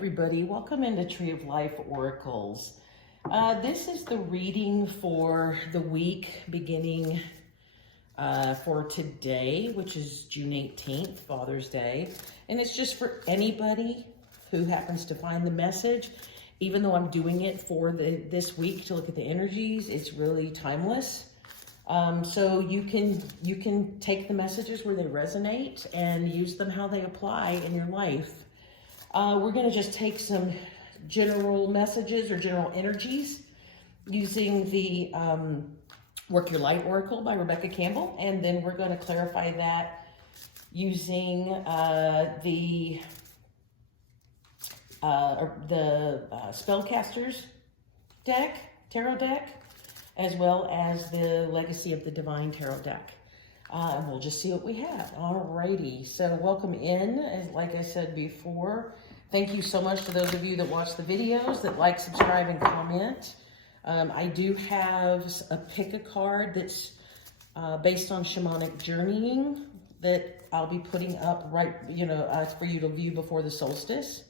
everybody. Welcome into Tree of Life Oracles. This is the reading for the week beginning for today, which is June 18th, Father's Day. And it's just for anybody who happens to find the message. Even though I'm doing it for this week to look at the energies, it's really timeless. So you can take the messages where they resonate and use them how they apply in your life. We're going to just take some general messages or general energies using the Work Your Light Oracle by Rebecca Campbell, and then we're going to clarify that using the Spellcasters deck, tarot deck, as well as the Legacy of the Divine tarot deck. And we'll just see what we have. Alrighty, so welcome in. As like I said before, thank you so much to those of you that watch the videos, that like, subscribe, and comment. I do have a pick a card that's based on shamanic journeying that I'll be putting up right, for you to view before the solstice.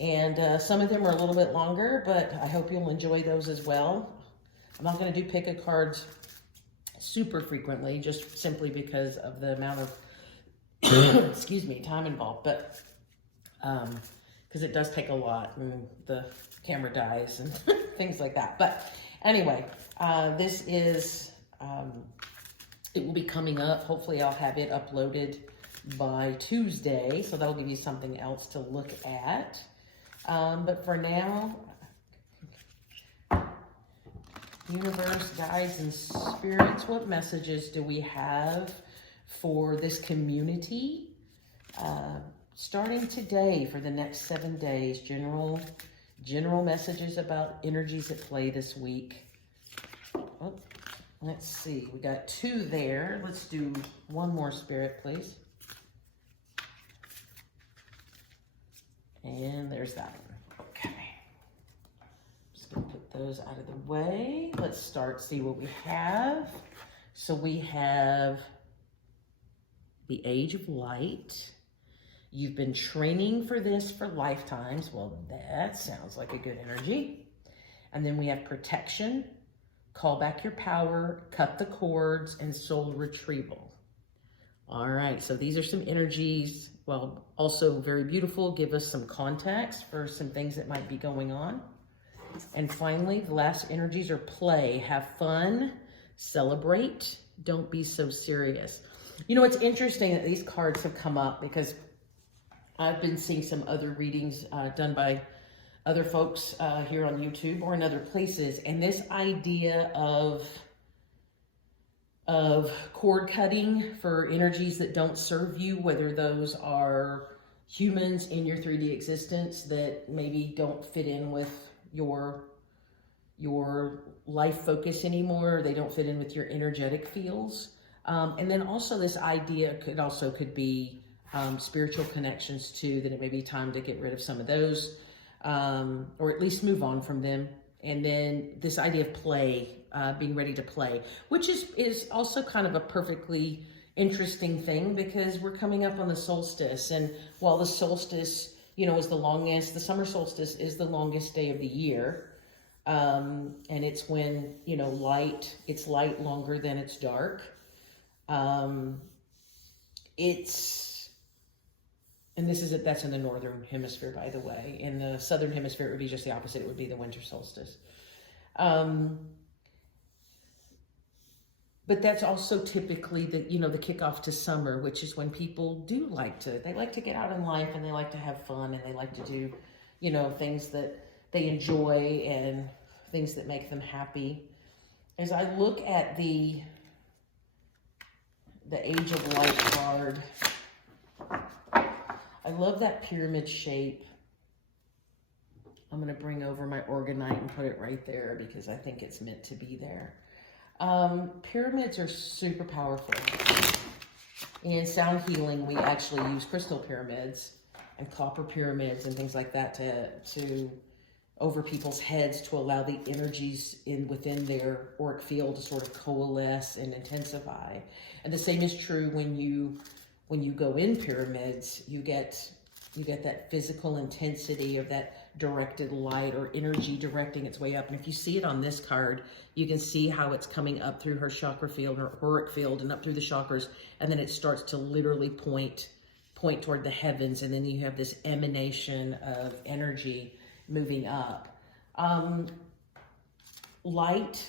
And some of them are a little bit longer, but I hope you'll enjoy those as well. I'm not going to do pick a cards super frequently, just simply because of the amount of, excuse me, time involved, but because it does take a lot and the camera dies and things like that. But anyway, this is, it will be coming up. Hopefully I'll have it uploaded by Tuesday, so that'll give you something else to look at. But for now, universe, guides, and spirits, what messages do we have for this community? Starting today for the next 7 days, general messages about energies at play this week. Oh, let's see, we got 2 there. Let's do one more spirit, please. And there's that one. Put those out of the way. Let's see what we have. So we have the Age of Light. You've been training for this for lifetimes. Well, that sounds like a good energy. And then we have Protection, Call Back Your Power, Cut the Cords, and Soul Retrieval. All right, so these are some energies, well, also very beautiful. Give us some context for some things that might be going on. And finally, the last energies are play, have fun, celebrate, don't be so serious. You know, it's interesting that these cards have come up because I've been seeing some other readings done by other folks here on YouTube or in other places. And this idea of cord cutting for energies that don't serve you, whether those are humans in your 3D existence that maybe don't fit in with your life focus anymore, they don't fit in with your energetic fields. And then also this idea could be spiritual connections too, that it may be time to get rid of some of those, or at least move on from them. And then this idea of play, being ready to play, which is also kind of a perfectly interesting thing because we're coming up on the solstice. And while the solstice, is the longest, the summer solstice is the longest day of the year. And it's when, it's light longer than it's dark. And that's in the northern hemisphere, by the way. In the southern hemisphere, it would be just the opposite. It would be the winter solstice. But that's also typically the kickoff to summer, which is when people they like to get out in life and they like to have fun and they like to do, things that they enjoy and things that make them happy. As I look at the Age of Light card, I love that pyramid shape. I'm going to bring over my Organite and put it right there because I think it's meant to be there. Pyramids are super powerful. In sound healing, we actually use crystal pyramids and copper pyramids and things like that to over people's heads to allow the energies within their auric field to sort of coalesce and intensify. And the same is true when you go in pyramids. You get You get that physical intensity of that directed light or energy directing its way up. And if you see it on this card, you can see how it's coming up through her chakra field, her auric field, and up through the chakras. And then it starts to literally point toward the heavens. And then you have this emanation of energy moving up. Light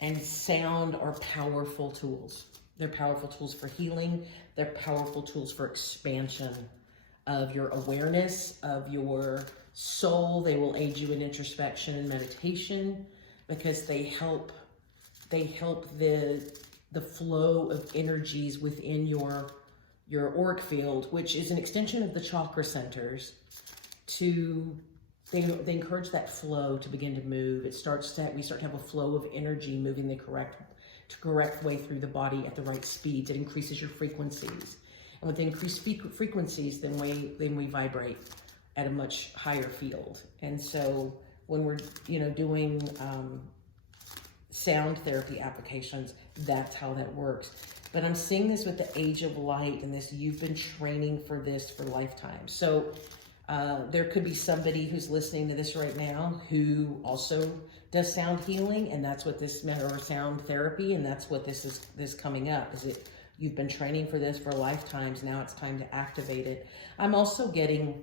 and sound are powerful tools. They're powerful tools for healing. They're powerful tools for expansion of your awareness, of your soul. They will aid you in introspection and meditation because they help the flow of energies within your auric field, which is an extension of the chakra centers. They encourage that flow to begin to move. We start to have a flow of energy moving the correct way through the body at the right speeds. It increases your frequencies. And with increased frequencies, then we vibrate at a much higher field. And so when we're, doing sound therapy applications, that's how that works. But I'm seeing this with the age of light and this, you've been training for this for lifetime. So there could be somebody who's listening to this right now who also does sound healing, and that's what this or sound therapy, and that's what this is coming up. You've been training for this for lifetimes. Now it's time to activate it. I'm also getting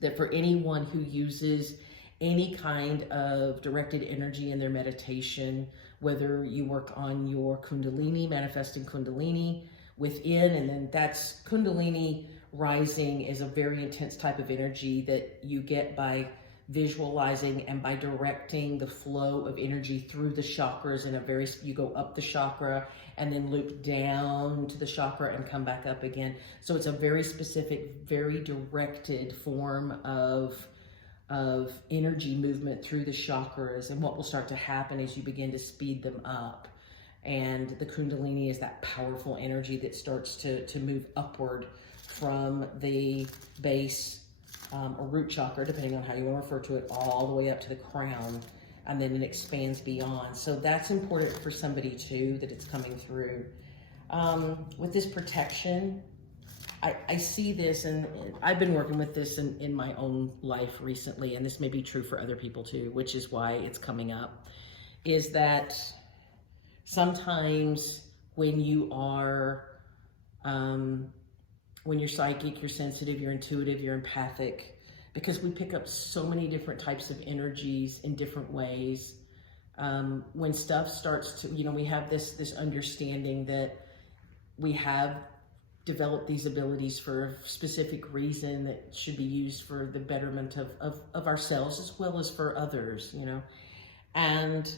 that for anyone who uses any kind of directed energy in their meditation, whether you work on your Kundalini, manifesting Kundalini within, and then that's Kundalini rising is a very intense type of energy that you get by visualizing and by directing the flow of energy through the chakras you go up the chakra and then loop down to the chakra and come back up again. So it's a very specific, very directed form of energy movement through the chakras. And what will start to happen is you begin to speed them up. And the Kundalini is that powerful energy that starts to move upward from the base or root chakra, depending on how you want to refer to it, all the way up to the crown, and then it expands beyond. So that's important for somebody too, that it's coming through. With this protection, I see this, and I've been working with this in my own life recently, and this may be true for other people too, which is why it's coming up, is that sometimes when you are when you're psychic, you're sensitive, you're intuitive, you're empathic, because we pick up so many different types of energies in different ways. When stuff starts to, we have this understanding that we have developed these abilities for a specific reason that should be used for the betterment of ourselves as well as for others, And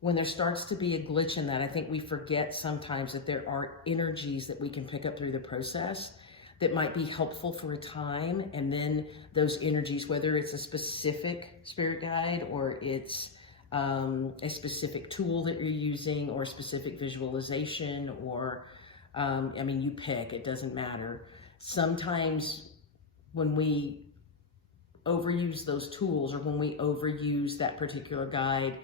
when there starts to be a glitch in that, I think we forget sometimes that there are energies that we can pick up through the process that might be helpful for a time, and then those energies, whether it's a specific spirit guide or it's a specific tool that you're using or a specific visualization or, you pick, it doesn't matter. Sometimes when we overuse those tools or when we overuse that particular guide,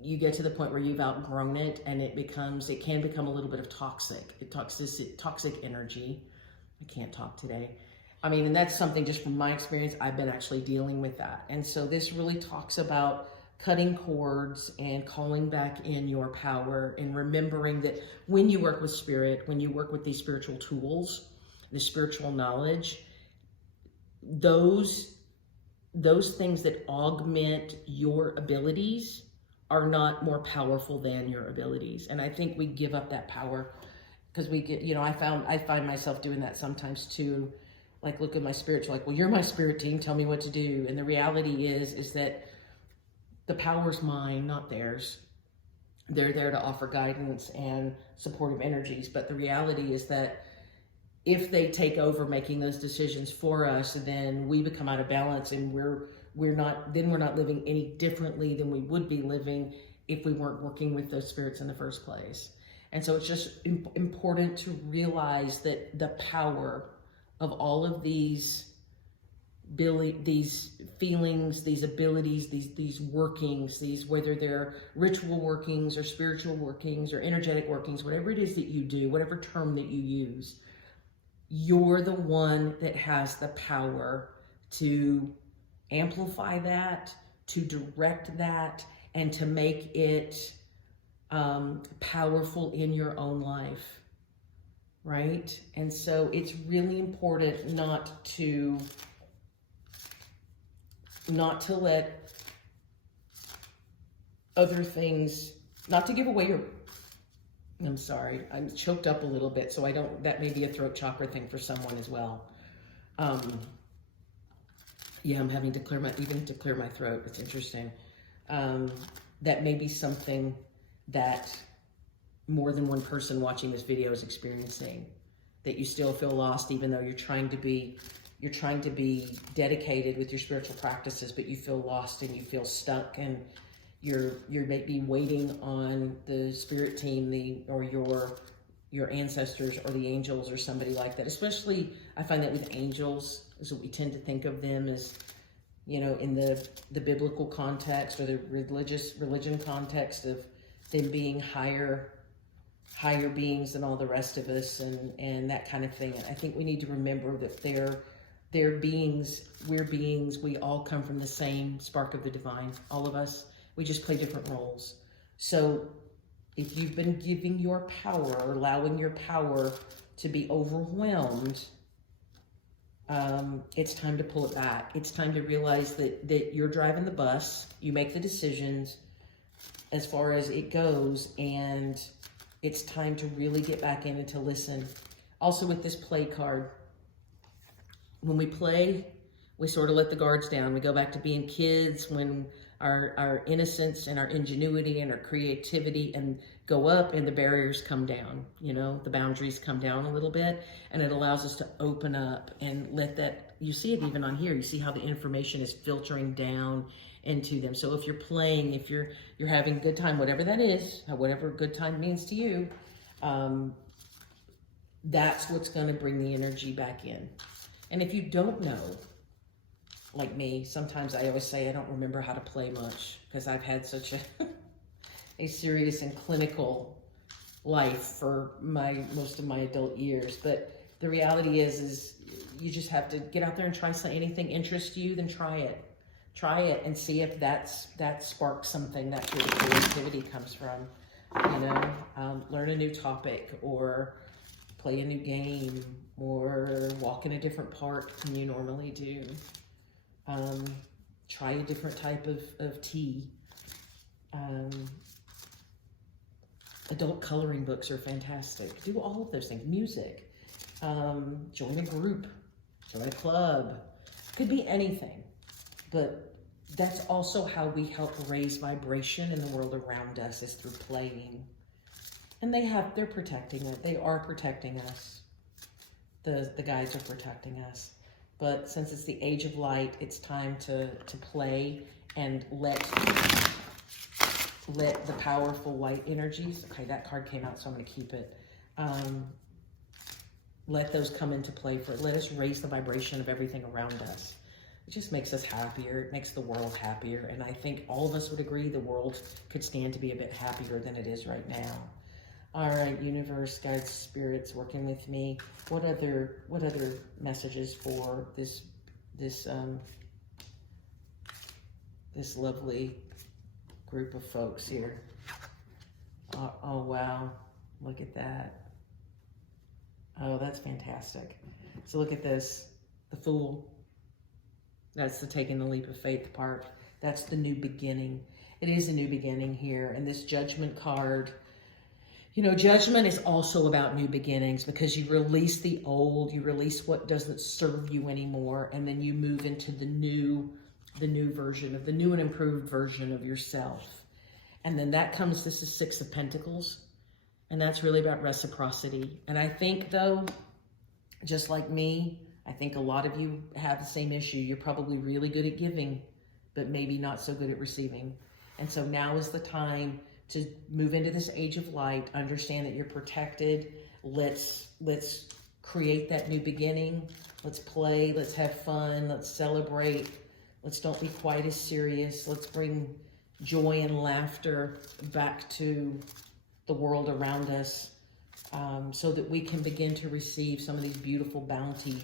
you get to the point where you've outgrown it and it can become a little bit of toxic energy. I can't talk today. And that's something just from my experience, I've been actually dealing with that. And so this really talks about cutting cords and calling back in your power and remembering that when you work with spirit, when you work with these spiritual tools, the spiritual knowledge, those things that augment your abilities are not more powerful than your abilities. And I think we give up that power because we get, I find myself doing that sometimes too. Like, look at my spirits, like, well, you're my spirit team, tell me what to do. And the reality is that the power's mine, not theirs. They're there to offer guidance and supportive energies. But the reality is that if they take over making those decisions for us, then we become out of balance, and we're not living any differently than we would be living if we weren't working with those spirits in the first place. And so it's just important to realize that the power of all of these feelings, these abilities, these workings, whether they're ritual workings or spiritual workings or energetic workings, whatever it is that you do, whatever term that you use, you're the one that has the power to amplify that, to direct that, and to make it powerful in your own life, right? And so it's really important not to let other things, not to give away your, I'm sorry, I'm choked up a little bit, so that may be a throat chakra thing for someone as well. Yeah, I'm having to clear my throat. It's interesting. That may be something that more than one person watching this video is experiencing, that you still feel lost, even though you're trying to be dedicated with your spiritual practices, but you feel lost and you feel stuck, and you're maybe waiting on the spirit team, or your ancestors or the angels or somebody like that. Especially, I find that with angels, is what we tend to think of them as, you know, in the biblical context or the religion context of them being higher beings than all the rest of us, and that kind of thing. And I think we need to remember that they're beings, we're beings, we all come from the same spark of the divine, all of us. We just play different roles. So if you've been giving your power or allowing your power to be overwhelmed, it's time to pull it back. It's time to realize that you're driving the bus, you make the decisions as far as it goes, and it's time to really get back in and to listen. Also with this play card, when we play, we sort of let the guards down. We go back to being kids, when our innocence and our ingenuity and our creativity and go up, and the barriers come down, you know, the boundaries come down a little bit, and it allows us to open up and let that, you see it even on here, you see how the information is filtering down into them. So if you're playing, if you're having a good time, whatever that is, whatever good time means to you, that's what's going to bring the energy back in. And if you don't know, like me, sometimes I always say I don't remember how to play much, because I've had such a serious and clinical life for most of my adult years. But the reality is you just have to get out there and try something. Anything interests you, then try it. Try it and see if that sparks something, that's where the creativity comes from. You know, learn a new topic, or play a new game, or walk in a different park than you normally do. Try a different type of tea. Adult coloring books are fantastic. Do all of those things. Music. Join a group. Join a club. Could be anything. But that's also how we help raise vibration in the world around us, is through playing. And they're protecting it. They are protecting us. The guides are protecting us. But since it's the age of light, it's time to play and let the powerful light energies, okay, that card came out, so I'm going to keep it. Let those come into play let us raise the vibration of everything around us. It just makes us happier. It makes the world happier. And I think all of us would agree the world could stand to be a bit happier than it is right now. All right, universe, guides, spirits working with me. What other messages for this lovely group of folks here? Oh wow, look at that. Oh, that's fantastic. So look at this, the Fool. That's the taking the leap of faith part. That's the new beginning. It is a new beginning here. And this Judgment card, you know, Judgment is also about new beginnings, because you release the old, you release what doesn't serve you anymore, and then you move into the new version of the new and improved version of yourself. And then that comes, this is Six of Pentacles, and that's really about reciprocity. And I think, though, just like me, I think a lot of you have the same issue. You're probably really good at giving, but maybe not so good at receiving. And so now is the time to move into this age of light, understand that you're protected. Let's create that new beginning. Let's play, let's have fun, let's celebrate. Let's don't be quite as serious. Let's bring joy and laughter back to the world around us. so that we can begin to receive some of these beautiful bounty,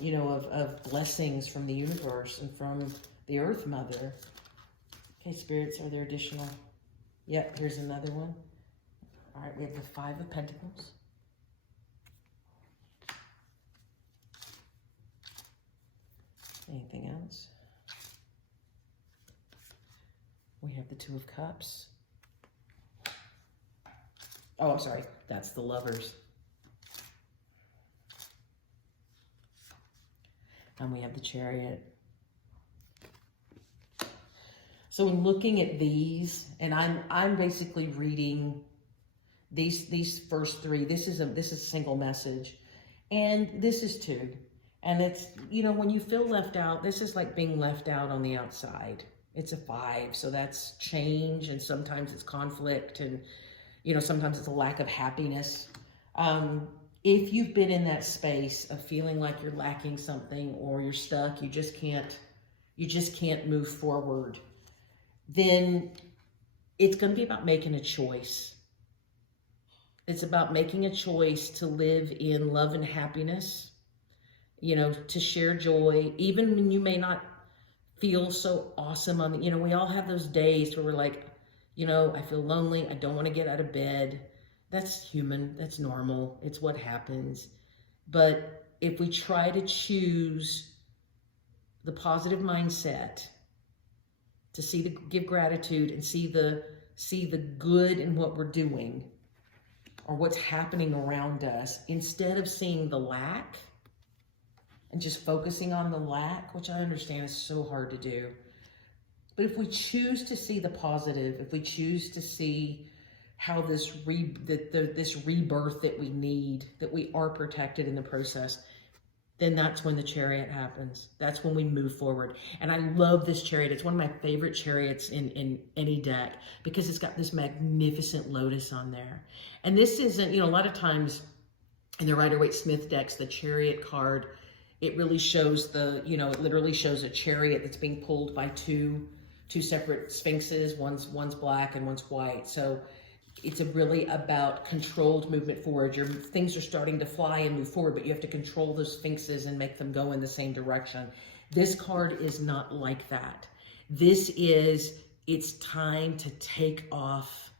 you know, of blessings from the universe and from the Earth Mother. Okay, spirits, are there additional? Yep, here's another one. All right, we have the Five of Pentacles. Anything else? We have the Two of Cups. Oh, I'm sorry. That's the Lovers. And we have the Chariot. So in looking at these, and I'm basically reading these first three. This is a single message, and this is two. And it's, you know, when you feel left out, this is like being left out on the outside. It's a 5, so that's change, and sometimes it's conflict, and, you know, sometimes it's a lack of happiness. If you've been in that space of feeling like you're lacking something, or you're stuck, you just can't move forward, then it's going to be about making a choice. It's about making a choice to live in love and happiness, you know, to share joy, even when you may not feel so awesome on the, you know, we all have those days where we're like, you know, I feel lonely, I don't want to get out of bed. That's human, that's normal, it's what happens. But if we try to choose the positive mindset, to give gratitude and see the good in what we're doing or what's happening around us, instead of seeing the lack and just focusing on the lack, which I understand is so hard to do. But if we choose to see the positive, if we choose to see how this rebirth that we need, that we are protected in the process, then that's when the Chariot happens. That's when we move forward. And I love this Chariot. It's one of my favorite chariots in any deck, because it's got this magnificent lotus on there. And this isn't, you know, a lot of times in the Rider-Waite-Smith decks, the Chariot card, it really shows the, you know, it literally shows a chariot that's being pulled by two separate sphinxes. One's black and one's white. So it's really about controlled movement forward. Things are starting to fly and move forward, but you have to control those sphinxes and make them go in the same direction. This card is not like that. This is, it's time to take off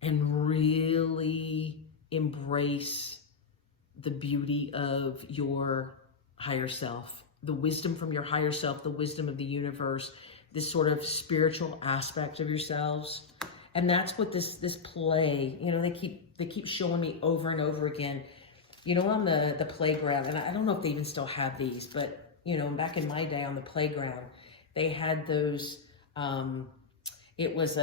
and really embrace the beauty of your higher self, the wisdom from your higher self, the wisdom of the universe, this sort of spiritual aspect of yourselves. And that's what this play, you know, they keep showing me over and over again, you know, on the playground. And I don't know if they even still have these, but, you know, back in my day on the playground, they had those, it was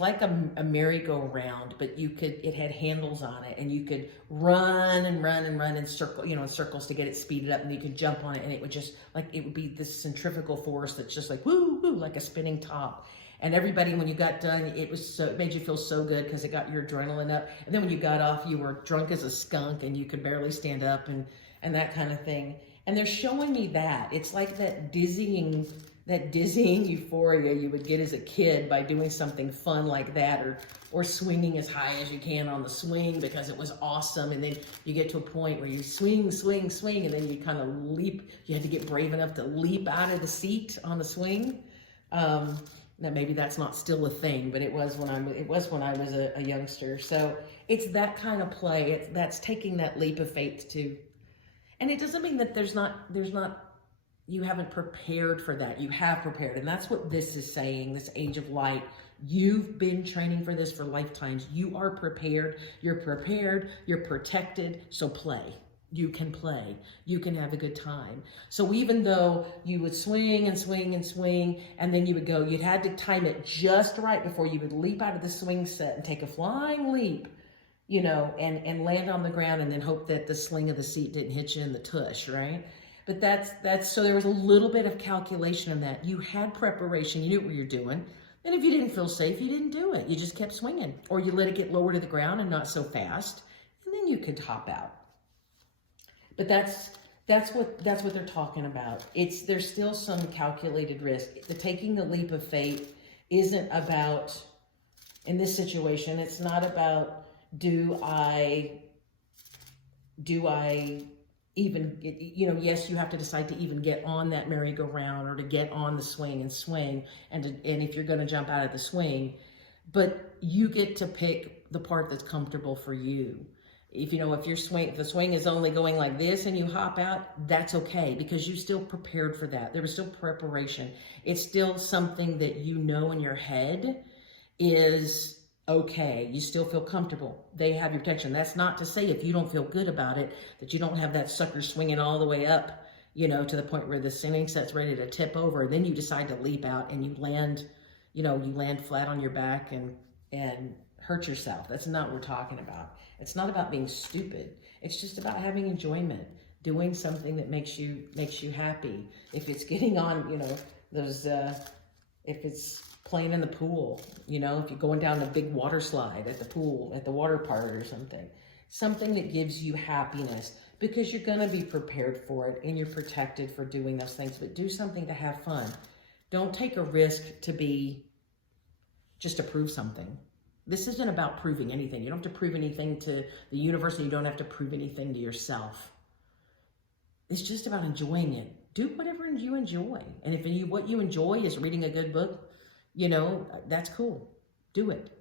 like a merry-go-round, but it had handles on it, and you could run in circle, you know, in circles to get it speeded up, and you could jump on it, and it would just, like, it would be this centrifugal force that's just like, woo, woo, like a spinning top. And everybody, when you got done, it made you feel so good because it got your adrenaline up. And then when you got off, you were drunk as a skunk and you could barely stand up and that kind of thing. And they're showing me that. It's like that dizzying euphoria you would get as a kid by doing something fun like that, or swinging as high as you can on the swing because it was awesome. And then you get to a point where you swing, and then you kind of leap. You had to get brave enough to leap out of the seat on the swing. That maybe that's not still a thing, but it was when I was a youngster. So it's that kind of play. That's taking that leap of faith too. And it doesn't mean that there's not, you haven't prepared for that. You have prepared. And that's what this is saying, this age of light. You've been training for this for lifetimes. You are prepared. You're prepared. You're protected. So play. You can play. You can have a good time. So even though you would swing, and then you would go, you'd had to time it just right before you would leap out of the swing set and take a flying leap, you know, and land on the ground, and then hope that the sling of the seat didn't hit you in the tush, right? But that's so there was a little bit of calculation in that. You had preparation. You knew what you were doing. And if you didn't feel safe, you didn't do it. You just kept swinging, or you let it get lower to the ground and not so fast, and then you could hop out. But that's what they're talking about. There's still some calculated risk. Taking the leap of faith isn't about, in this situation, it's not about do I even, you know, yes, you have to decide to even get on that merry-go-round or to get on the swing and swing, and if you're going to jump out of the swing, but you get to pick the part that's comfortable for you. If you know, if the swing is only going like this and you hop out, that's okay, because you still prepared for that. There was still preparation. It's still something that you know in your head is okay. You still feel comfortable. They have your protection. That's not to say if you don't feel good about it, that you don't have that sucker swinging all the way up, you know, to the point where the sending set's ready to tip over. And then you decide to leap out and you land, you know, you land flat on your back and hurt yourself. That's not what we're talking about. It's not about being stupid. It's just about having enjoyment, doing something that makes you happy. If it's getting on, you know, those, if it's playing in the pool, you know, if you're going down a big water slide at the pool, at the water park or something that gives you happiness, because you're going to be prepared for it and you're protected for doing those things, but do something to have fun. Don't take a risk just to prove something. This isn't about proving anything. You don't have to prove anything to the universe, and you don't have to prove anything to yourself. It's just about enjoying it. Do whatever you enjoy. And if what you enjoy is reading a good book, you know, that's cool. Do it.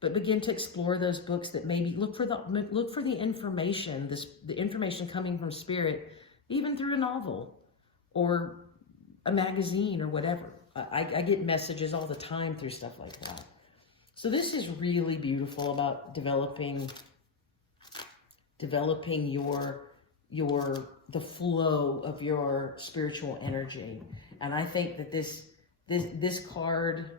But begin to explore those books that maybe look for the information, the information coming from spirit, even through a novel or a magazine or whatever. I get messages all the time through stuff like that. So this is really beautiful about developing the flow of your spiritual energy. And I think that this card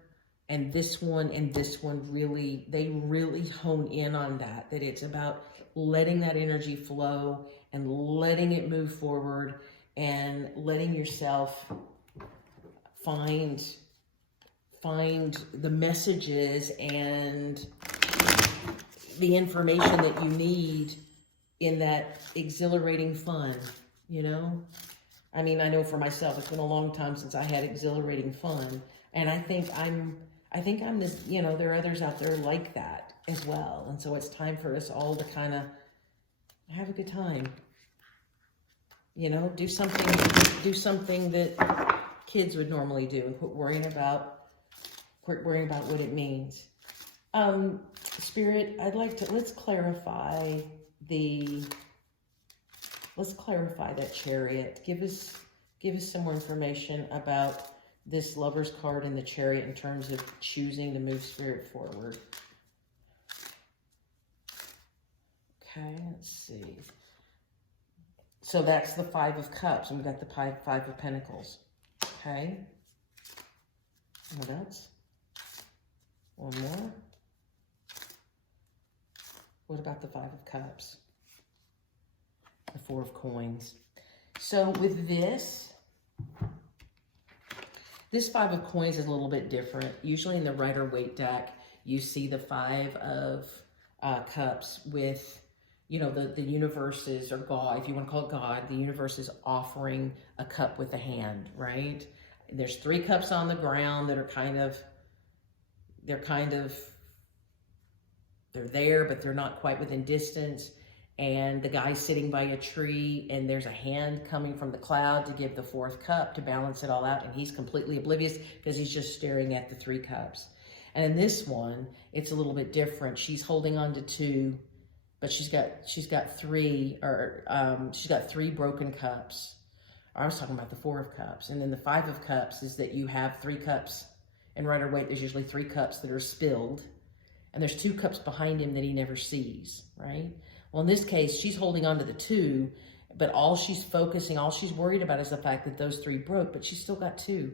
and this one really, they really hone in on that it's about letting that energy flow and letting it move forward and letting yourself find the messages and the information that you need in that exhilarating fun, you know? I mean, I know for myself, it's been a long time since I had exhilarating fun. And I think I'm this, you know, there are others out there like that as well. And so it's time for us all to kind of have a good time. You know, do something that kids would normally do and quit worrying about what it means. Spirit, let's clarify that Chariot. Give us some more information about this Lover's card and the Chariot in terms of choosing to move Spirit forward. Okay, let's see. So that's the Five of Cups, and we've got the Five of Pentacles. Okay. What else? One more. What about the Five of Cups? The Four of Coins. So with this Five of Coins is a little bit different. Usually in the Rider-Waite deck, you see the Five of Cups with, you know, the universes, or God, if you want to call it God, the universe is offering a cup with a hand, right? There's 3 cups on the ground that are they're there, but they're not quite within distance. And the guy's sitting by a tree, and there's a hand coming from the cloud to give the 4th cup to balance it all out. And he's completely oblivious because he's just staring at the 3 cups. And in this one, it's a little bit different. She's holding on to 2, but she's got 3 broken cups. I was talking about the 4 of Cups. And then the 5 of Cups is that you have 3 cups. In Rider-Waite, there's usually 3 cups that are spilled. And there's 2 cups behind him that he never sees, right? Well, in this case, she's holding on to the 2, but all she's worried about is the fact that those 3 broke, but she's still got 2.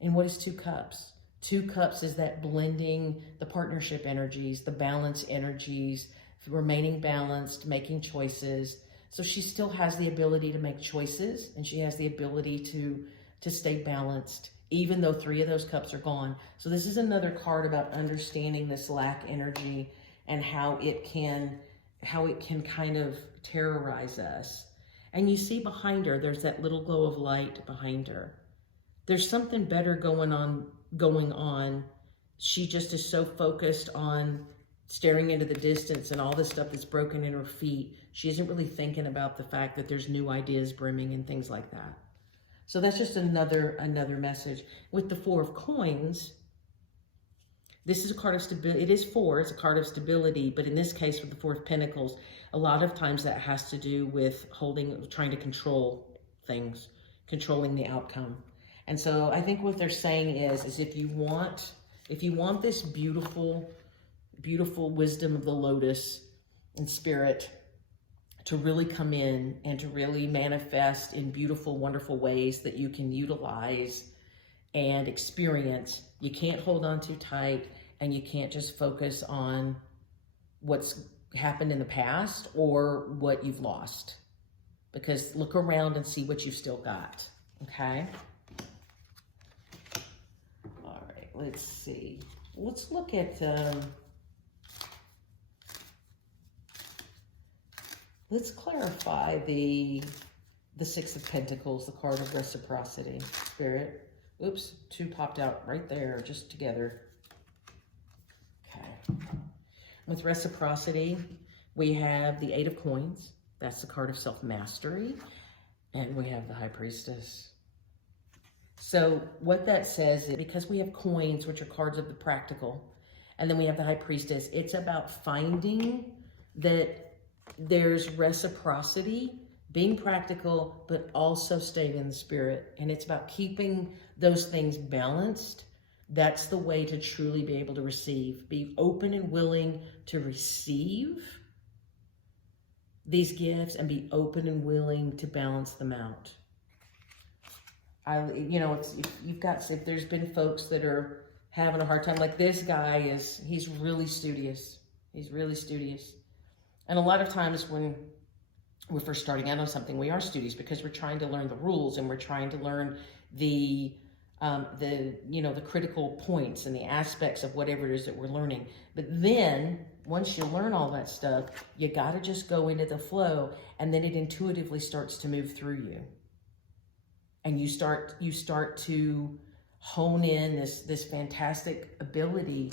And what is 2 cups? 2 cups is that blending the partnership energies, the balance energies, remaining balanced, making choices. So she still has the ability to make choices, and she has the ability to stay balanced, even though 3 of those cups are gone. So this is another card about understanding this lack energy and how it can kind of terrorize us. And you see behind her, there's that little glow of light behind her. There's something better going on. She just is so focused on staring into the distance and all this stuff that's broken in her feet. She isn't really thinking about the fact that there's new ideas brimming and things like that. So that's just another message. With the Four of Coins, this is a card of stability. It is four, it's a card of stability, but in this case with the Four of Pentacles, a lot of times that has to do with trying to control things, controlling the outcome. And so I think what they're saying is if you want this beautiful, beautiful wisdom of the lotus and spirit to really come in and to really manifest in beautiful, wonderful ways that you can utilize and experience, you can't hold on too tight, and you can't just focus on what's happened in the past or what you've lost, because look around and see what you've still got. Okay. All right, let's see. Let's look at, let's clarify the Six of Pentacles, the card of reciprocity, Spirit. Oops, two popped out right there, just together. Okay. With reciprocity, we have the Eight of Coins. That's the card of self-mastery. And we have the High Priestess. So what that says is, because we have coins, which are cards of the practical, and then we have the High Priestess, it's about finding that there's reciprocity, being practical, but also staying in the spirit. And it's about keeping those things balanced. That's the way to truly be able to receive. Be open and willing to receive these gifts and be open and willing to balance them out. If there's been folks that are having a hard time, like this guy he's really studious. He's really studious. And a lot of times when we're first starting out on something, we are studious because we're trying to learn the rules and we're trying to learn the critical points and the aspects of whatever it is that we're learning. But then once you learn all that stuff, you got to just go into the flow, and then it intuitively starts to move through you. And you start to hone in this fantastic ability,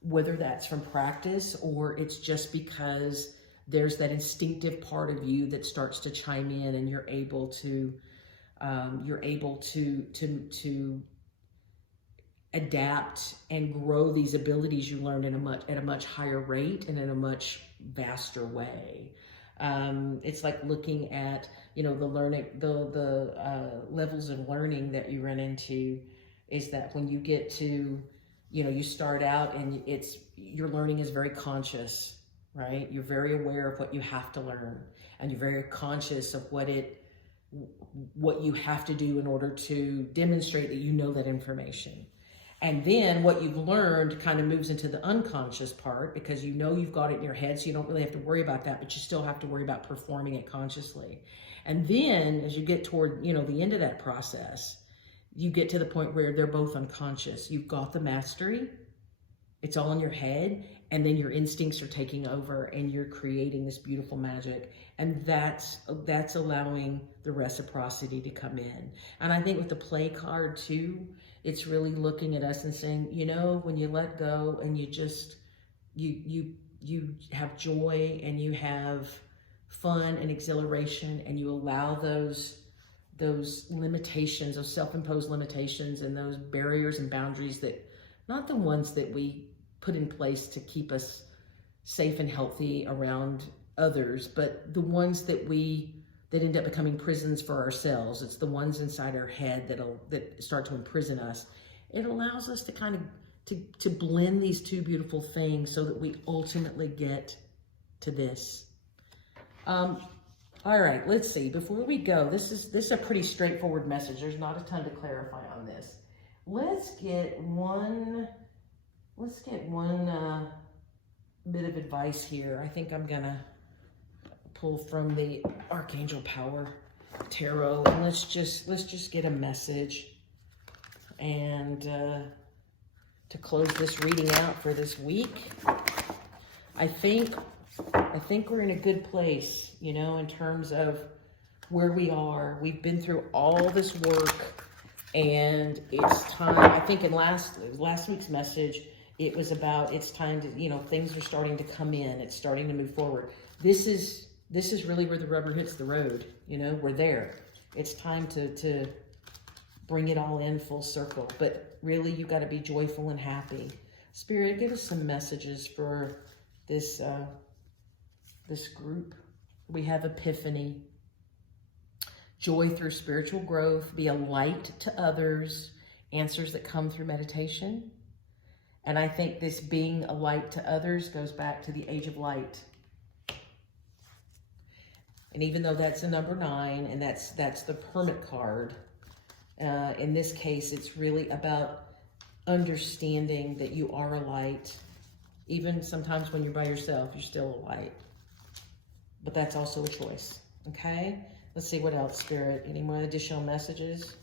whether that's from practice or it's just because there's that instinctive part of you that starts to chime in, and you're able to adapt and grow these abilities you learned at a much higher rate and in a much vaster way. It's like looking at, the levels of learning that you run into, is that when you get to, you start out and your learning is very conscious, right? You're very aware of what you have to learn, and you're very conscious of what you have to do in order to demonstrate that you know that information. And then what you've learned kind of moves into the unconscious part, because you've got it in your head, so you don't really have to worry about that, but you still have to worry about performing it consciously. And then as you get toward, the end of that process, you get to the point where they're both unconscious. You've got the mastery, it's all in your head, and then your instincts are taking over and you're creating this beautiful magic. And that's allowing the reciprocity to come in. And I think with the play card too, it's really looking at us and saying, when you let go and you just, you have joy and you have fun and exhilaration, and you allow those limitations, those self-imposed limitations and those barriers and boundaries, that not the ones that we put in place to keep us safe and healthy around others, but the ones that end up becoming prisons for ourselves. It's the ones inside our head that start to imprison us. It allows us to kind of to blend these two beautiful things so that we ultimately get to this. All right, let's see. Before we go, this is a pretty straightforward message. There's not a ton to clarify on this. Let's get one bit of advice here. I think I'm gonna pull from the Archangel Power Tarot, and let's just get a message, and to close this reading out for this week. I think we're in a good place, in terms of where we are. We've been through all this work, and it's time. I think in last week's message, It was about, it's time to, you know, things are starting to come in. It's starting to move forward. This is really where the rubber hits the road. You know, we're there. It's time to bring it all in full circle. But really, you got to be joyful and happy. Spirit, give us some messages for this, this group. We have epiphany. Joy through spiritual growth. Be a light to others. Answers that come through meditation. And I think this being a light to others goes back to the age of light. And even though that's a number 9, and that's the Hermit card, in this case, it's really about understanding that you are a light. Even sometimes when you're by yourself, you're still a light. But that's also a choice, okay? Let's see what else, Spirit. Any more additional messages?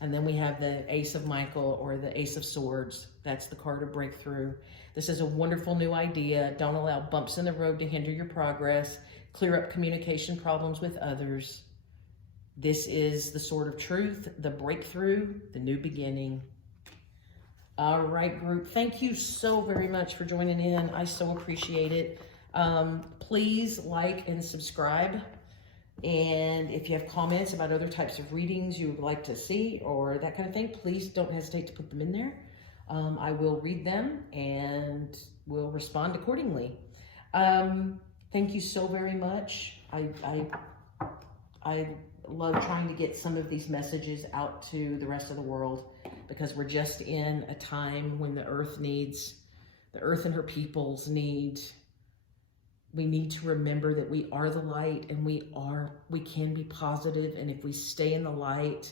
And then we have the Ace of Michael, or the Ace of Swords. That's the card of breakthrough. This is a wonderful new idea. Don't allow bumps in the road to hinder your progress. Clear up communication problems with others. This is the sword of truth, the breakthrough, the new beginning. All right, group. Thank you so very much for joining in. I so appreciate it. Please like and subscribe. And if you have comments about other types of readings you would like to see or that kind of thing, please don't hesitate to put them in there. I will read them and will respond accordingly. Thank you so very much. I love trying to get some of these messages out to the rest of the world, because we're just in a time when the earth and her peoples we need to remember that we are the light, and we can be positive, and if we stay in the light,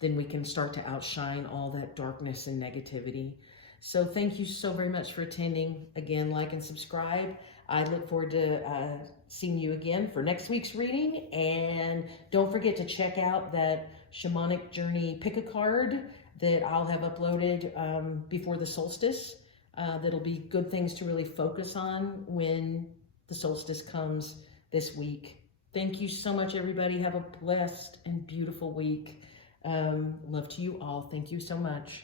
then we can start to outshine all that darkness and negativity. So thank you so very much for attending. Again, like and subscribe. I look forward to seeing you again for next week's reading. And don't forget to check out that Shamanic Journey pick a card that I'll have uploaded before the solstice. That'll be good things to really focus on when the solstice comes this week. Thank you so much, everybody. Have a blessed and beautiful week. Love to you all. Thank you so much.